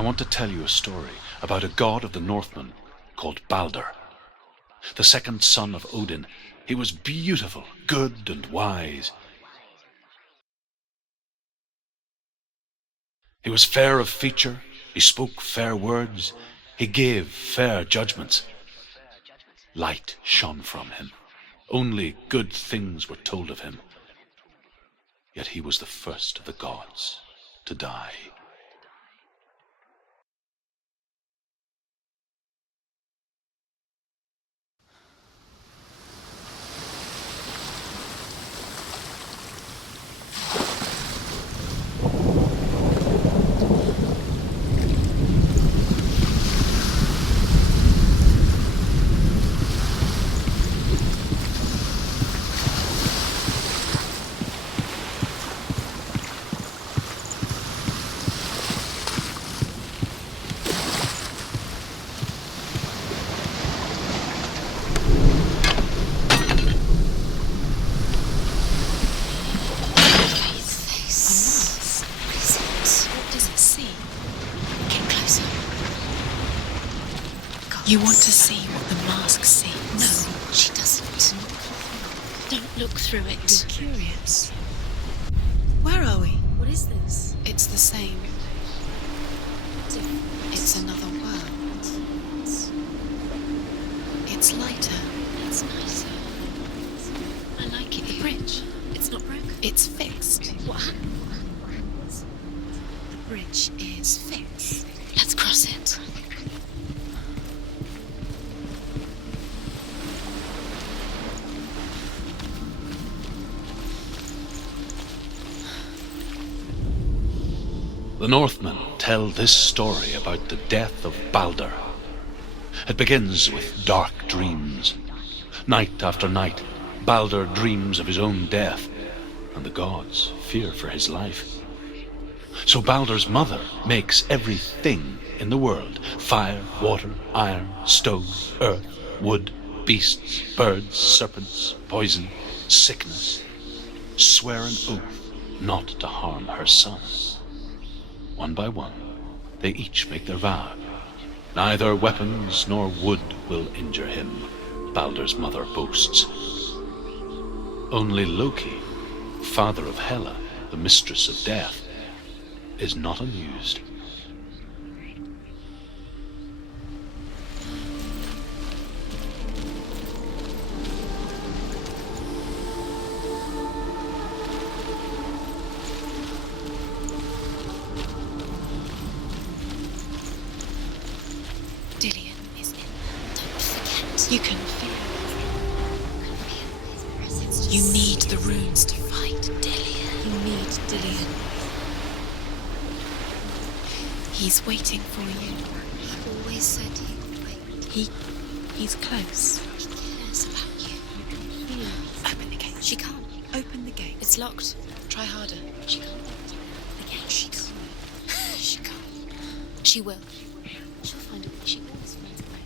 I want to tell you a story about a god of the Northmen called Balder. The second son of Odin, he was beautiful, good and wise. He was fair of feature, he spoke fair words, he gave fair judgments. Light shone from him. Only good things were told of him. Yet he was the first of the gods to die. You want to see what the mask sees? No, she doesn't. Don't look through it. You're curious. Where are we? What is this? It's the same. Different. It's another world. It's lighter. It's nicer. I like it. The bridge. It's not broken. It's fixed. What? The bridge is fixed. Let's cross it. The Northmen tell this story about the death of Balder. It begins with dark dreams. Night after night, Balder dreams of his own death, and the gods fear for his life. So Balder's mother makes everything in the world: fire, water, iron, stone, earth, wood, beasts, birds, serpents, poison, sickness, swear an oath not to harm her son. One by one, they each make their vow. Neither weapons nor wood will injure him, Balder's mother boasts. Only Loki, father of Hela, the mistress of death, is not amused. Dillion is in. Don't forget. You can feel it. You need the runes to fight Dillion. You need Dillion. He's waiting for you. He always said he'd wait. He's close. He cares about you. Open the gate. She can't. Open the gate. It's locked. Try harder. She can't. The gate. She can't. She can't. She will. She'll find a way. She always finds a way.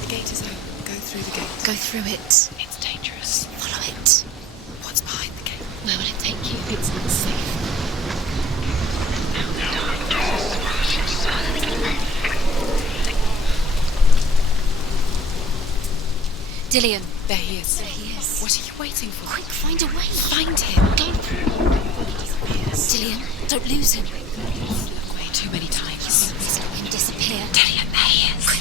The gate is open. Go through the gate. Go through it. It's dangerous. Follow it. What's behind the gate? Where will it take you? It's not safe. Dillion. There he is. There he is. What are you waiting for? Quick, find a way. Find him. Dillion, don't lose him. Look away too many times. He's let him disappear. Dillion, there he is. Quick.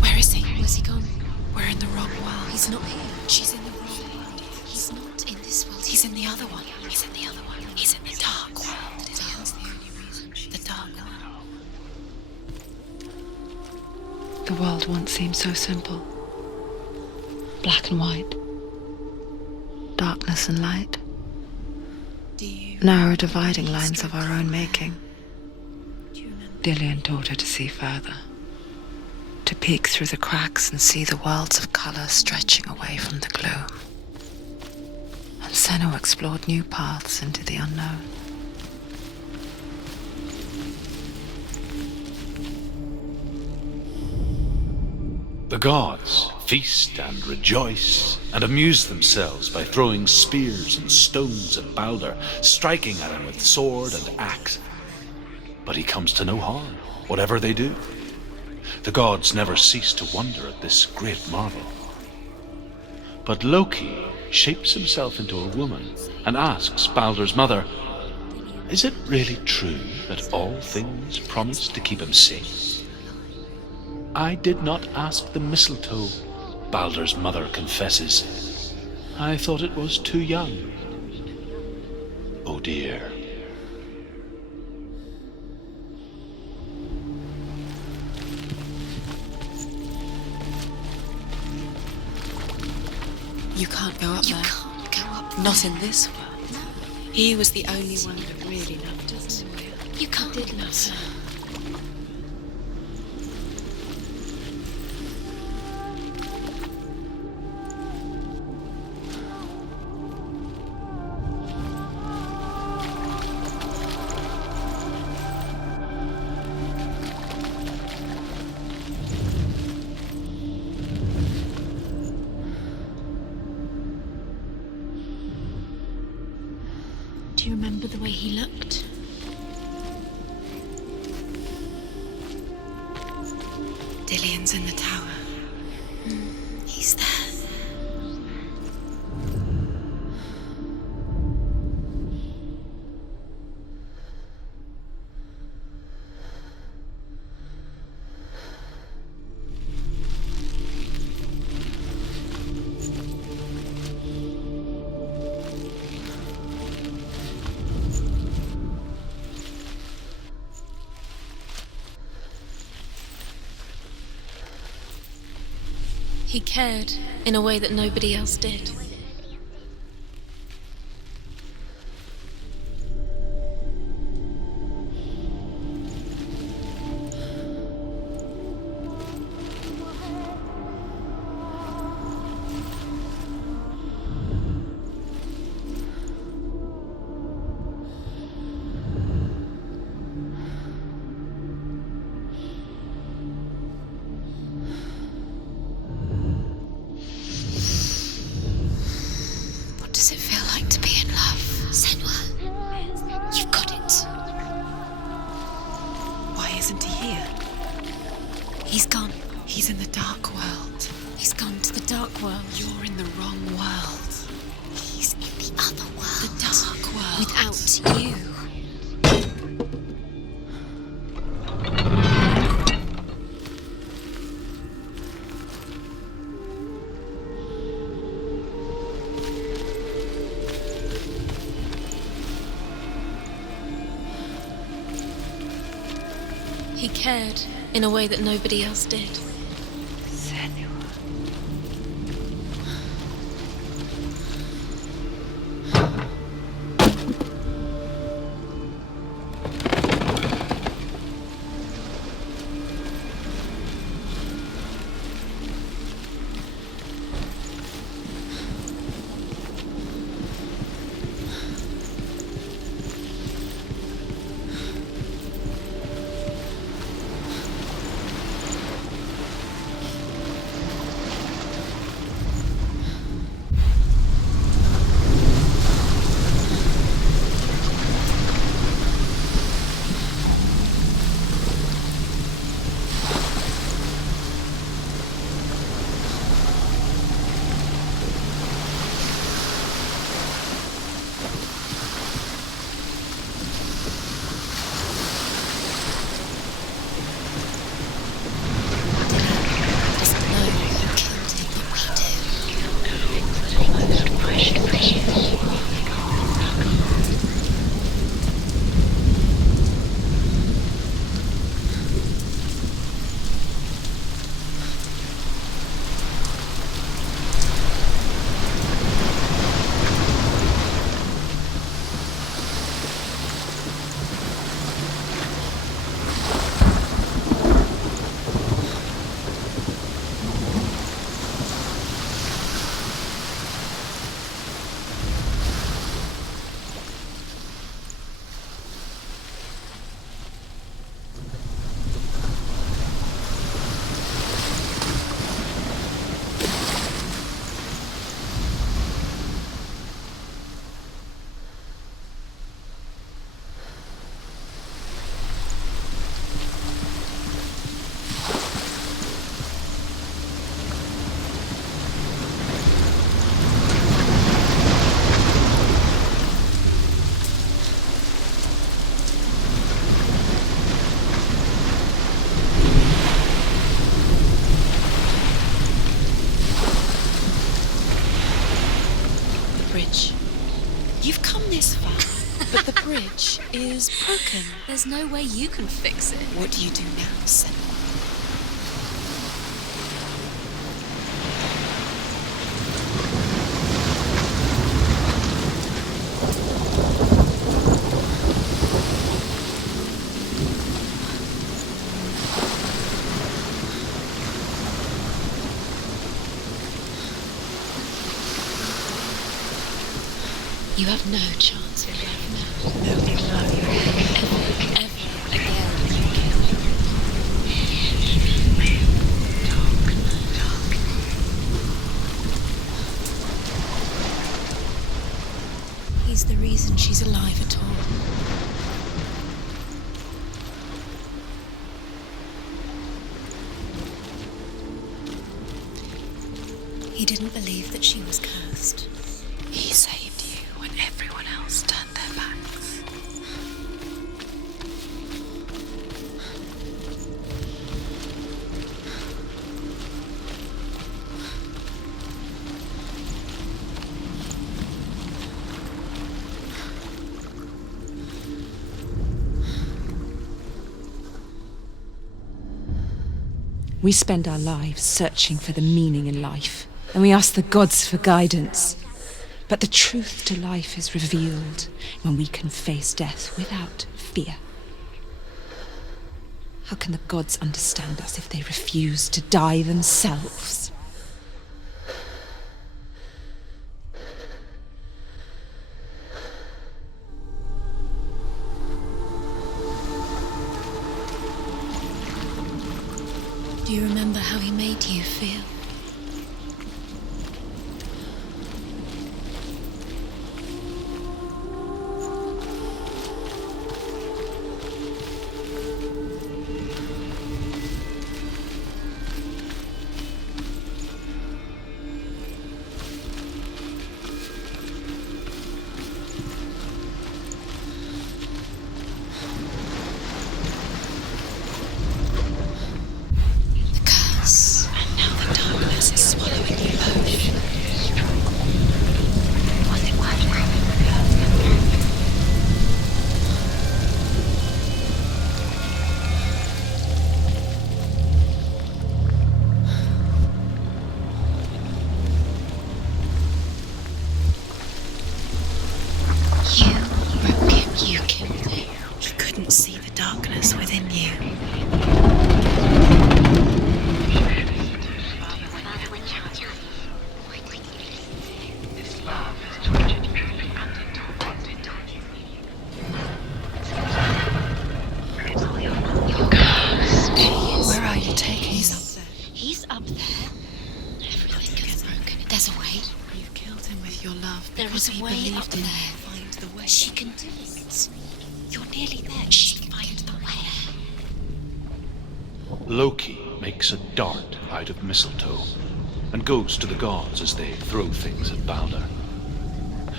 Where is he? Where's he gone? We're in the wrong world. He's not here. She's in the wrong world. in the other one. He's in the other one. He's in the dark world. That's the only reason. The dark world. The world once seemed so simple. Black and white. Darkness and light. Do you? Narrow dividing lines of our own making. Do you remember? Dillian taught her to see further. To peek through the cracks and see the worlds of colour stretching away from the gloom. And Senua explored new paths into the unknown. The gods feast and rejoice and amuse themselves by throwing spears and stones at Balder, striking at him with sword and axe. But he comes to no harm, whatever they do. The gods never cease to wonder at this great marvel. But Loki shapes himself into a woman and asks Balder's mother, "Is it really true that all things promise to keep him safe?" "I did not ask the mistletoe," Balder's mother confesses. "I thought it was too young." Oh dear. You can't go up there. You can't go up Not there. in this world. He was the only one that really loved us. You can't Did love her. Do you remember the way he looked? Dillian's in the tower. He's there. He cared in a way that nobody else did. What does it feel like to be in love? Senua, you've got it. Why isn't he here? He's gone. He's in the dark world. He's gone to the dark world. You're in the wrong world. He's in the other world. The dark world. Without you. He cared in a way that nobody else did. Senua. bridge is broken. There's no way you can fix it. What do you do now, Senua? You have no chance of life now. No, Ever again. He's the reason she's alive at all. He didn't believe that she was cursed. He saved you when everyone else turned their backs. We spend our lives searching for the meaning in life, and we ask the gods for guidance. But the truth to life is revealed when we can face death without fear. How can the gods understand us if they refuse to die themselves? Do you remember how he made you feel? There is a way up there. Find the way. She can do it. You're nearly there. She can find the way. Loki makes a dart out of mistletoe and goes to the gods as they throw things at Balder.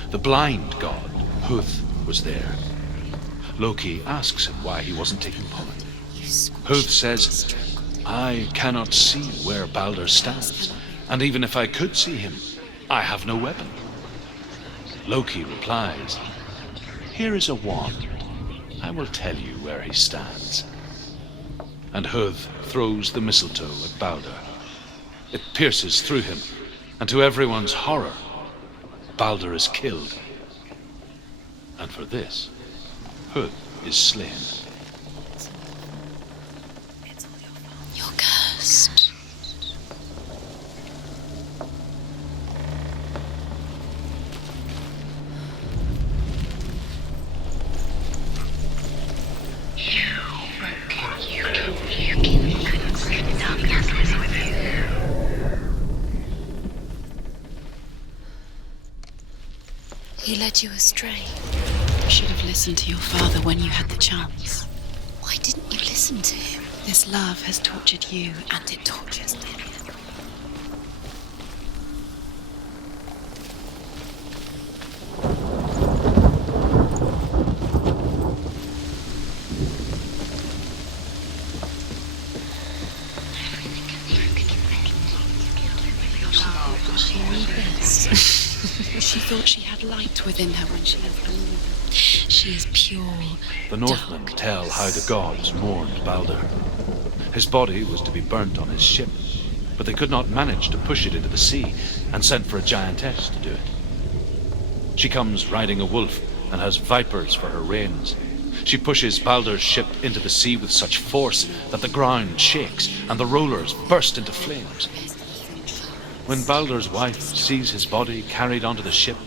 The blind god, Huth, was there. Loki asks him why he wasn't taking part. Huth says, I cannot see where Balder stands, and even if I could see him, I have no weapon. Loki replies, here is a wand. I will tell you where he stands. And Huth throws the mistletoe at Balder. It pierces through him, and to everyone's horror, Balder is killed. And for this, Huth is slain. You're cursed. He led you astray. You should have listened to your father when you had the chance. Why didn't you listen to him? This love has tortured you, and it tortures them. She knew best. She thought she had light within her when she was born. She is pure. The Northmen tell how the gods mourned Balder. His body was to be burnt on his ship, but they could not manage to push it into the sea and sent for a giantess to do it. She comes riding a wolf and has vipers for her reins. She pushes Balder's ship into the sea with such force that the ground shakes and the rollers burst into flames. When Balder's wife sees his body carried onto the ship,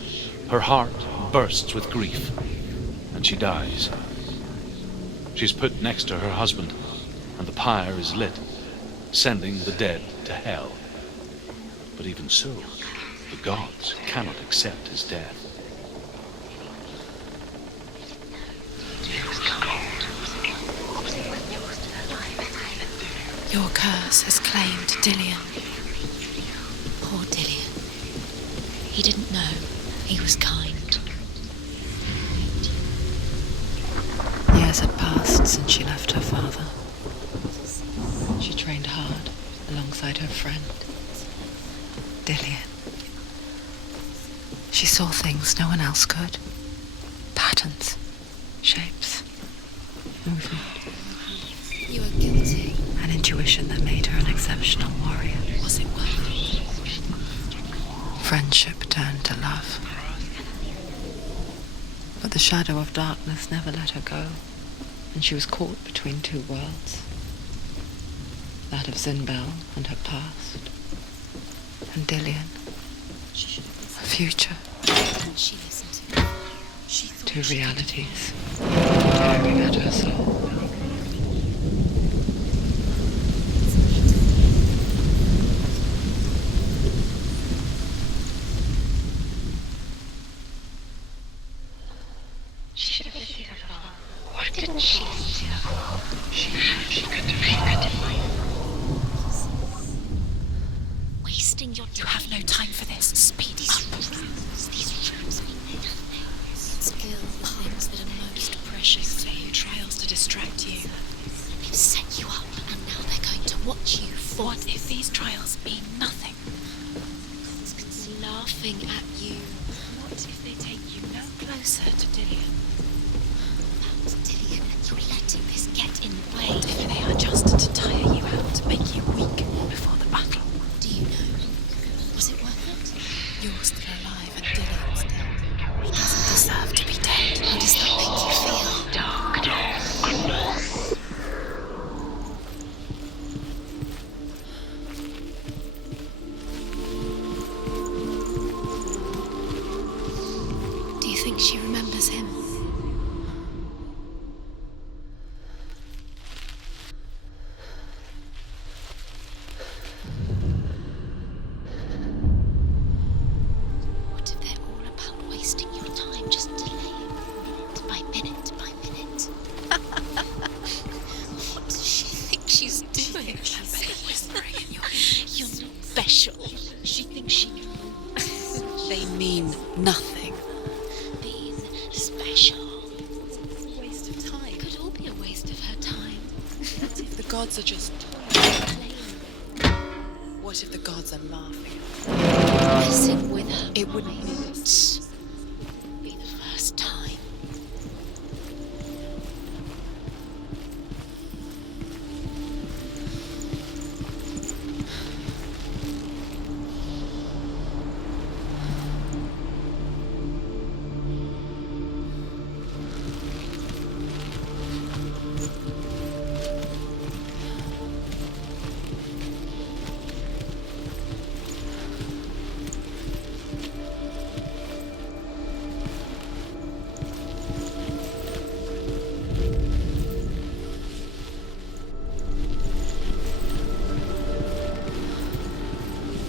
her heart bursts with grief, and she dies. She's put next to her husband, and the pyre is lit, sending the dead to hell. But even so, the gods cannot accept his death. Your curse has claimed Dillion. Poor Dillion. He didn't know. He was kind. Years had passed since she left her father. She trained hard alongside her friend, Dillion. She saw things no one else could. Patterns, shapes, movement. You are guilty. An intuition that made her an exceptional warrior. Was it worth it? Friendship turned to love. But the shadow of darkness never let her go, and she was caught between two worlds. That of Zinbel and her past, and Dillion, her future. And she listened to him. She thought Two realities tearing at her soul. What didn't she see? She could do. Wasting your time. You have no time for this. Speed up. These rooms mean nothing. Skill, the things that are most precious. They trials to distract you. They've set you up, and now they're going to watch you fall. What if these trials mean nothing? Laughing at you. What if they take you no closer to Dillion? That's Dillion, and you're letting this get in the way. What if they are just to tire you out, to make you weak before the battle? Do you know? Was it worth it? You're still alive, and Dillion's dead. He doesn't deserve to be dead. How does that make you feel? Do you think she remembers him? What if they're all about wasting your time, just delaying minute by minute by minute? What does she think she's doing? She's whispering in your ear. You're not special. She thinks she can They mean nothing. be special. Waste of time. It could all be a waste of her time. What if the gods are just... What if the gods are laughing? Messing with her. It wouldn't be the first time.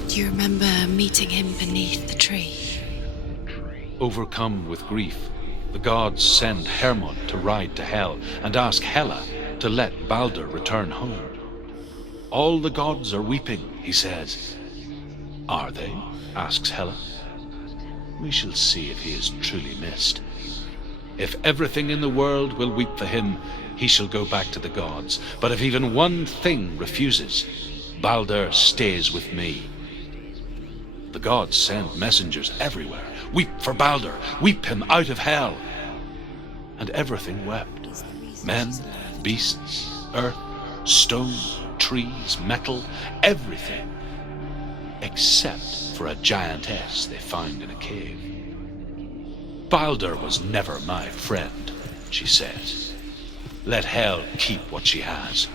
Do you remember meeting him beneath the tree? Overcome with grief, the gods send Hermod to ride to Hell and ask Hela to let Balder return home. All the gods are weeping, he says. Are they? Asks Hela. We shall see if he is truly missed. If everything in the world will weep for him, he shall go back to the gods. But if even one thing refuses, Balder stays with me. The gods send messengers everywhere. Weep for Balder, weep him out of hell. and everything wept. Men, beasts, earth, stone, trees, metal, everything, except for a giantess they found in a cave. "Balder was never my friend," she says. "Let hell keep what she has."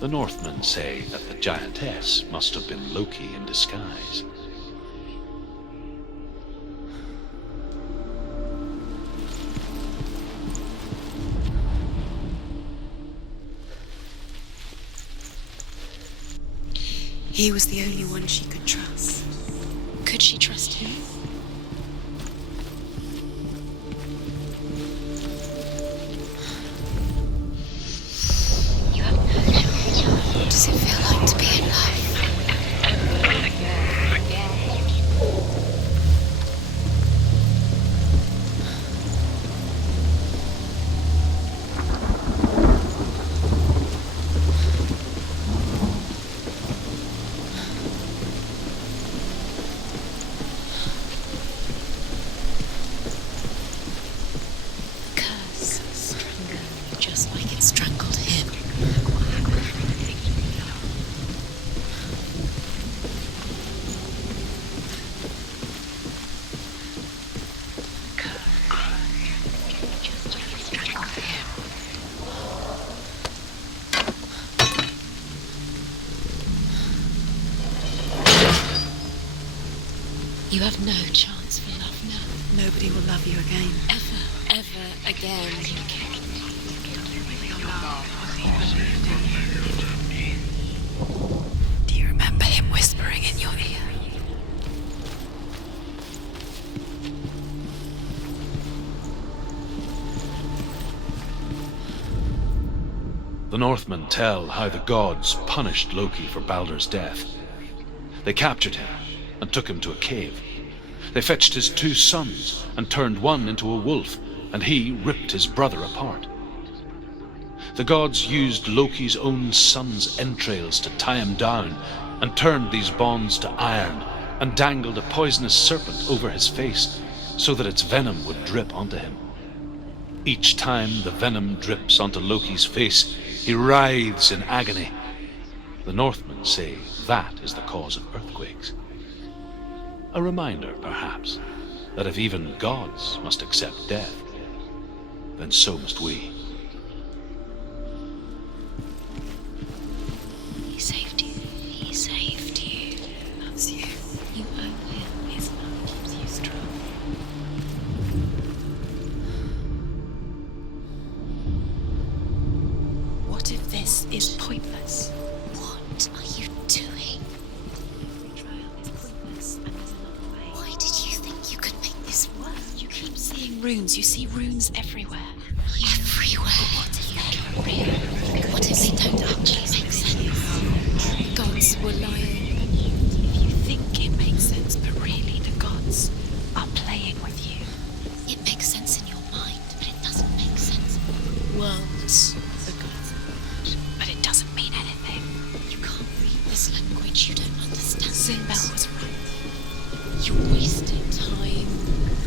The Northmen say that the giantess must have been Loki in disguise. He was the only one she could trust. Could she trust him? What does it feel like to be in love? The curse strangled you just like it strangled him. You have no chance for love now. Nobody will love you again. Ever again. Do you remember him whispering in your ear? The Northmen tell how the gods punished Loki for Balder's death. They captured him and took him to a cave. They fetched his 2 sons and turned one into a wolf, and he ripped his brother apart. The gods used Loki's own son's entrails to tie him down and turned these bonds to iron and dangled a poisonous serpent over his face so that its venom would drip onto him. Each time the venom drips onto Loki's face, he writhes in agony. The Northmen say that is the cause of earthquakes. A reminder, perhaps, that if even gods must accept death, then so must we. He saved you. He saved you. He loves you. You owe him. His love keeps you strong. What if this is pointless? What are you doing? Every trial is pointless, and there's another way. Why did you think you could make this work? You keep seeing runes. You see runes everywhere. Everywhere. What if they're real? What if they don't actually make sense? Gods were lying. If you think it makes sense, but really the gods are playing with you. It makes sense in your mind, but it doesn't make sense. Worlds, the gods, but it doesn't mean anything. You can't read this language, you don't understand. Sinbel it. was right. You wasted time.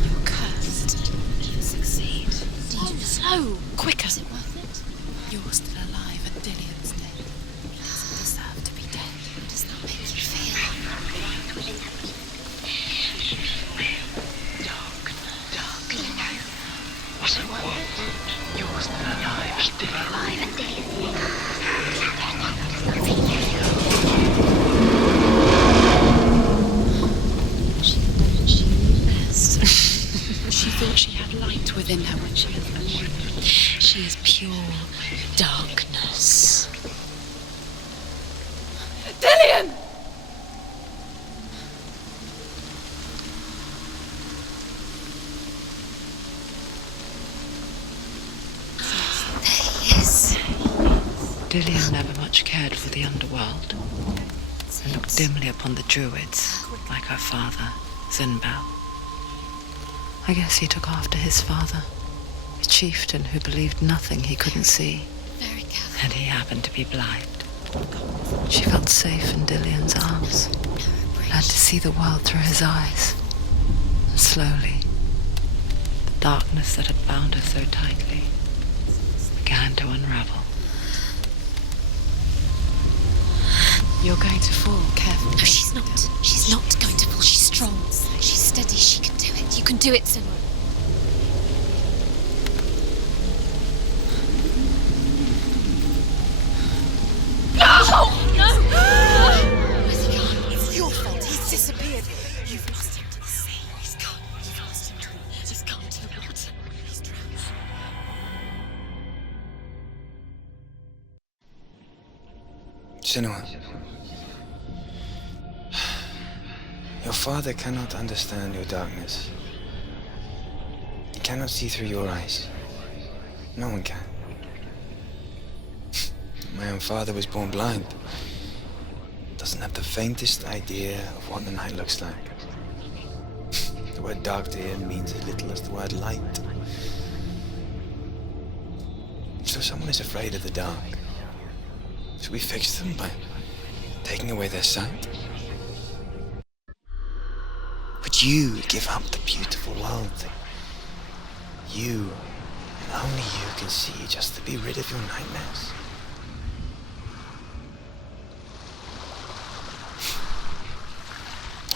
You're cursed. You'll succeed. Do you know? So quicker. Is it worth it? You're still alive and Dillian's dead. He doesn't deserve to be dead. How does that make you feel? Was it worth it? You're still alive, still alive and She knew best. She thought she had light within her when she was born. She is pure darkness. Dillian! There he is. Dillian never much cared for the underworld and looked dimly upon the druids, like her father, Sinbel. I guess he took after his father, a chieftain who believed nothing he couldn't see, Very careful. and he happened to be blind. She felt safe in Dillian's arms, learned to see the world through his eyes, and slowly, the darkness that had bound her so tightly began to unravel. You're going to fall, careful. No, she's not. She's not going to fall. She's strong. She's steady. She can do it. You can do it, Senua. Where's he gone? It's your fault. He's disappeared. You've lost him to the sea. He's gone. You've lost him to the He's gone to the water. He's drowned. Senua, your father cannot understand your darkness. He cannot see through your eyes. No one can. My own father was born blind. Doesn't have the faintest idea of what the night looks like. The word dark to him means as little as the word light. So someone is afraid of the dark. Should we fix them by taking away their sight? Would you give up the beautiful world that you, and only you, can see just to be rid of your nightmares?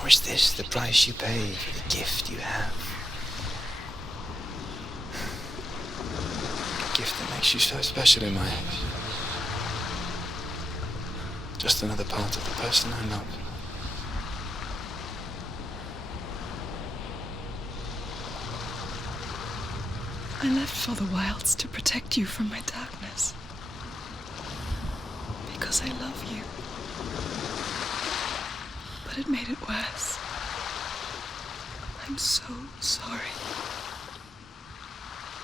Or is this the price you pay for the gift you have? A gift that makes you so special in my eyes. Just another part of the person I love. I left for the wilds to protect you from my darkness. Because I love you. But it made it worse. I'm so sorry.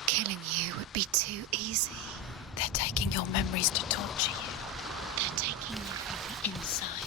Killing you would be too easy. They're taking your memories to torture you. They're taking you from the inside.